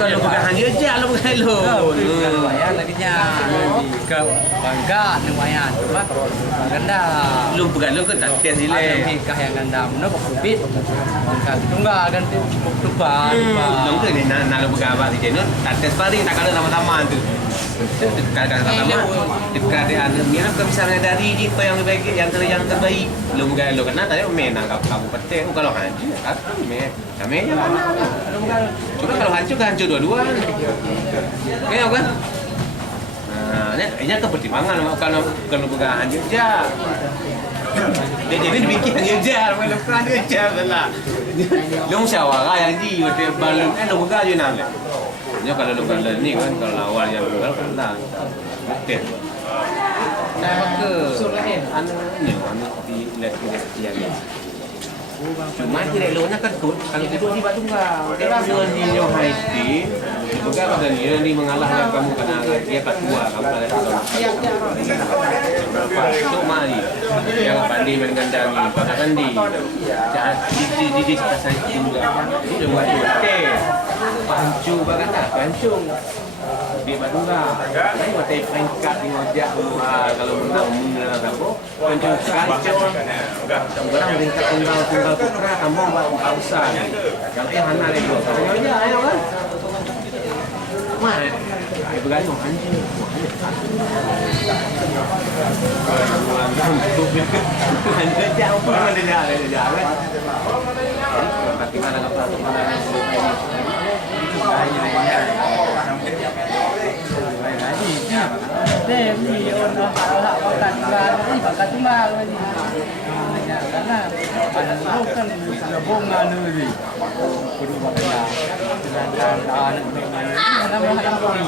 Kalau pegangan dia je lah pegang lo. Kalau wayang lagi nya ke bangga ni wayang cuma ganda. Lu pegang lu kan tak test Ada dia. nikah yang ganda mana kubit. Bangga tunggal ganti tuba. Lu kan ni nak lu pegang apa sih no? Tak test paling tak ada sama-sama tu. Dekat sama dekat dia ada mirip ke misalnya dari ni kau yang terbaik yang terbaik lu pegang lu kena tadi main nak kamu petik kalau hancur kan main kami je lah cuma kalau hancur kan hancur dua-dua kayak kan ini kepertimbangan kalau pegang hancur je dia jadi bikin hancur je lepas dia je lah lu musyawarah yang di betul balon lu pegang je nak nya kalau lu kan ni kan kalau awal yang lu kan lah betul nah maka anu ni anu di lagi cuma tidak lo nak kentut kalau itu di batu tunggal dia dengan di New High Speed juga pada dia nanti mengalahkan kamu karena dia patua kamu ada itu mari jangan pandai main ganda ni pakai kandi jangan di pasal juga itu buat pancu bagana pancu di Batungga. Ini mata peringkat di ngojak kalau menang apa? Pencung kancung. Barang peringkat tunggal putra kamu buat besar. Kalau yang hana itu, katanya aja ayo kan. Mana? Ayo bergantung anjing. Anjing jauh pun ada dia. Bagaimana Dem ni orang hak bakat tunggal ni bakat tunggal ni. Karena ada lu kan gabung ni. Kudu bakat. Dan anak dengan nama hak ni.